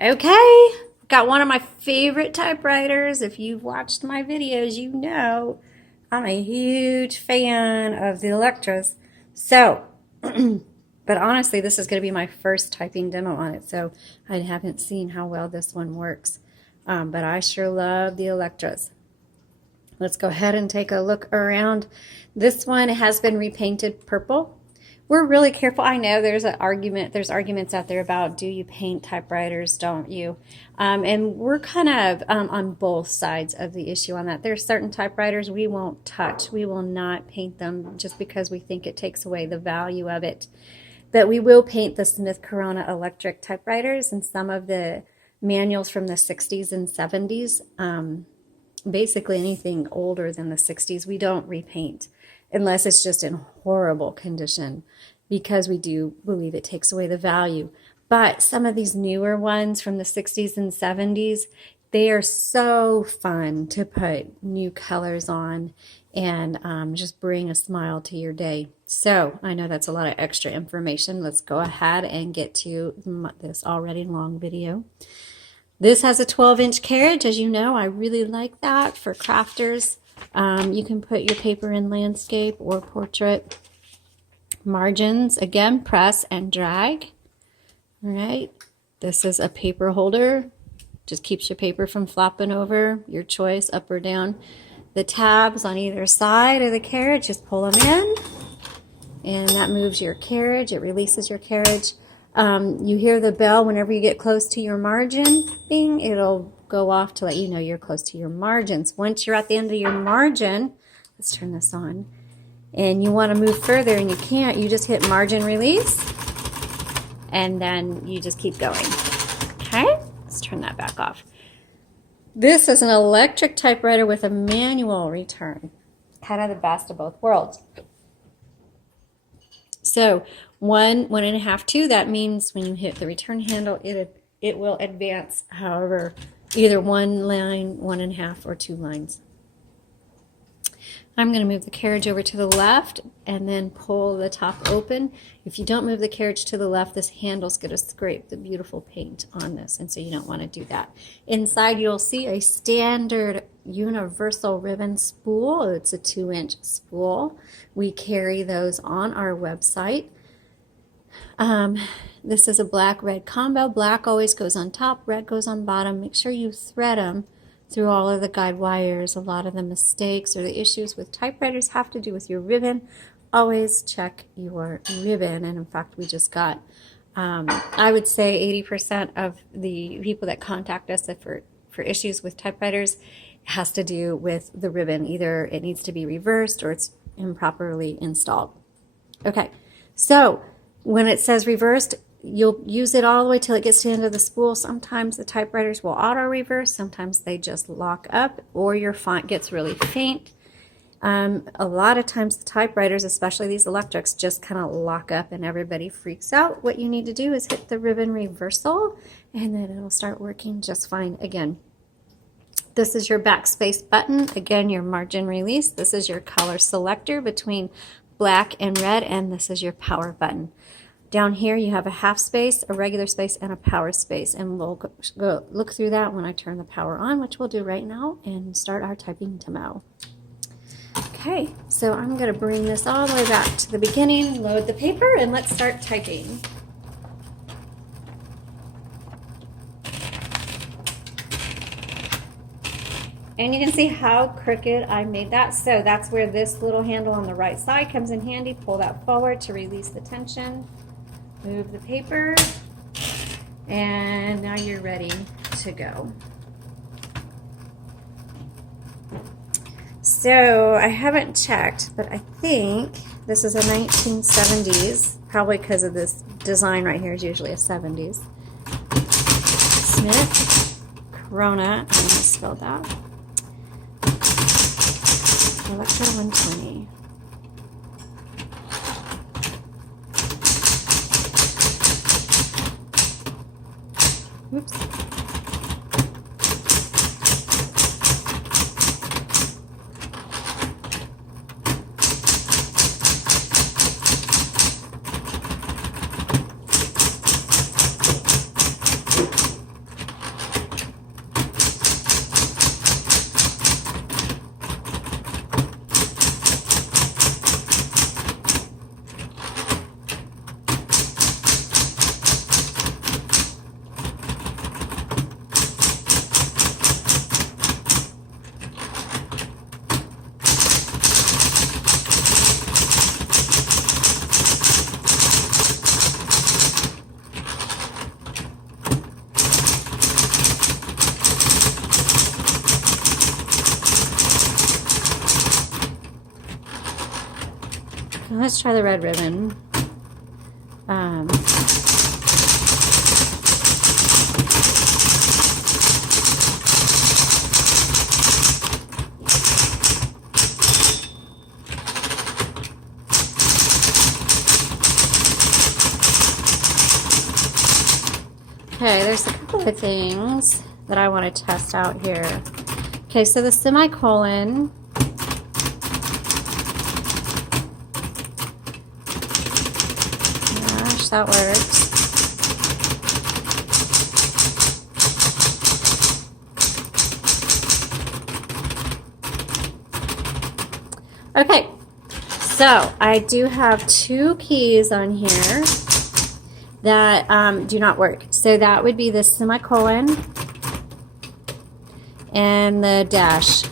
Okay, got one of my favorite typewriters. If you've watched my videos, you know I'm a huge fan of the Electras. So, but honestly, this is going to be my first typing demo on it, so I haven't seen how well this one works. But I sure love the Electras. Let's go ahead and take a look around. This one has been repainted purple. We're really careful. I know there's arguments out there about, do you paint typewriters, don't you? And we're kind of on both sides of the issue on that. There's certain typewriters we won't touch. We will not paint them just because we think it takes away the value of it. But we will paint the Smith Corona electric typewriters and some of the manuals from the 60s and 70s. Basically anything older than the 60s, we don't repaint unless it's just in horrible condition, because we do believe it takes away the value. But some of these newer ones from the 60s and 70s, they are so fun to put new colors on and just bring a smile to your day. So I know that's a lot of extra information. Let's go ahead and get to this already long video. This has a 12-inch carriage. As you know, I really like that for crafters. You can put your paper in landscape or portrait. Margins, again, press and drag. All right, this is a paper holder. Just keeps your paper from flopping over, your choice, up or down. The tabs on either side of the carriage, just pull them in, and that moves your carriage. It releases your carriage. You hear the bell whenever you get close to your margin. Bing, it'll go off to let you know you're close to your margins. Once you're at the end of your margin, let's turn this on, and you want to move further and you can't, you just hit margin release, and then you just keep going. Okay, let's turn that back off. This is an electric typewriter with a manual return. Kind of the best of both worlds. So 1, 1.5, 2, that means when you hit the return handle, it will advance however, either 1 line, 1.5, or 2 lines. I'm going to move the carriage over to the left and then pull the top open. If you don't move the carriage to the left, this handle's going to scrape the beautiful paint on this, and so you don't want to do that. Inside you'll see a standard universal ribbon spool. It's a 2-inch spool. We carry those on our website. This is a black-red combo. Black always goes on top, red goes on bottom. Make sure you thread them through all of the guide wires. A lot of the mistakes or the issues with typewriters have to do with your ribbon. Always check your ribbon. And in fact, we just got, I would say 80% of the people that contact us for issues with typewriters has to do with the ribbon. Either it needs to be reversed or it's improperly installed. Okay, so when it says reversed, you'll use it all the way till it gets to the end of the spool. Sometimes the typewriters will auto reverse, sometimes they just lock up, or your font gets really faint. A lot of times the typewriters, especially these electrics, just kind of lock up and everybody freaks out. What you need to do is hit the ribbon reversal, and then it'll start working just fine again. This is your backspace button. Again, your margin release. This is your color selector between black and red, and this is your power button. Down here you have a half space, a regular space, and a power space, and we'll go look through that when I turn the power on, which we'll do right now, and start our typing demo. Okay, so I'm going to bring this all the way back to the beginning, load the paper, and let's start typing. And you can see how crooked I made that. So that's where this little handle on the right side comes in handy. Pull that forward to release the tension. Move the paper. And now you're ready to go. So I haven't checked, but I think this is a 1970s, probably because of this design right here is usually a 70s. Smith Corona, I misspelled that. Electra 120. Oops. let's try the red ribbon. Okay, there's a couple of things that I want to test out here. Okay, so the semicolon. Gosh, that works. Okay, so I do have two keys on here that do not work. So that would be the semicolon and the dash.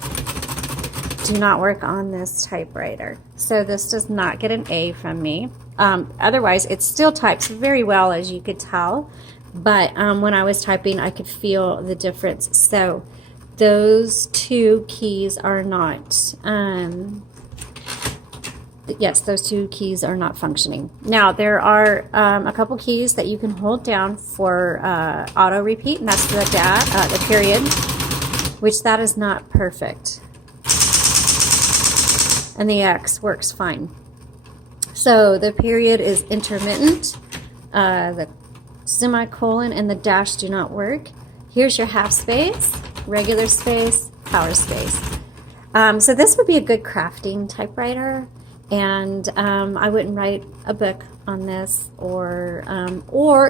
Do not work on this typewriter. So this does not get an A from me. Otherwise, it still types very well, as you could tell. But when I was typing, I could feel the difference. So those two keys are not... yes, those two keys are not functioning. Now, there are a couple keys that you can hold down for auto repeat, and that's the period, which that is not perfect. And the X works fine. So the period is intermittent. The semicolon and the dash do not work. Here's your half space, regular space, power space. So this would be a good crafting typewriter. And I wouldn't write a book on this, or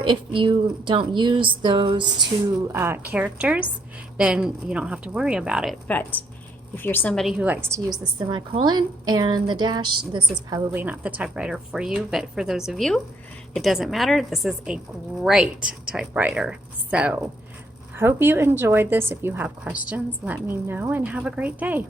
if you don't use those two characters, then you don't have to worry about it. But if you're somebody who likes to use the semicolon and the dash, this is probably not the typewriter for you. But for those of you, it doesn't matter. This is a great typewriter. So hope you enjoyed this. If you have questions, let me know, and have a great day.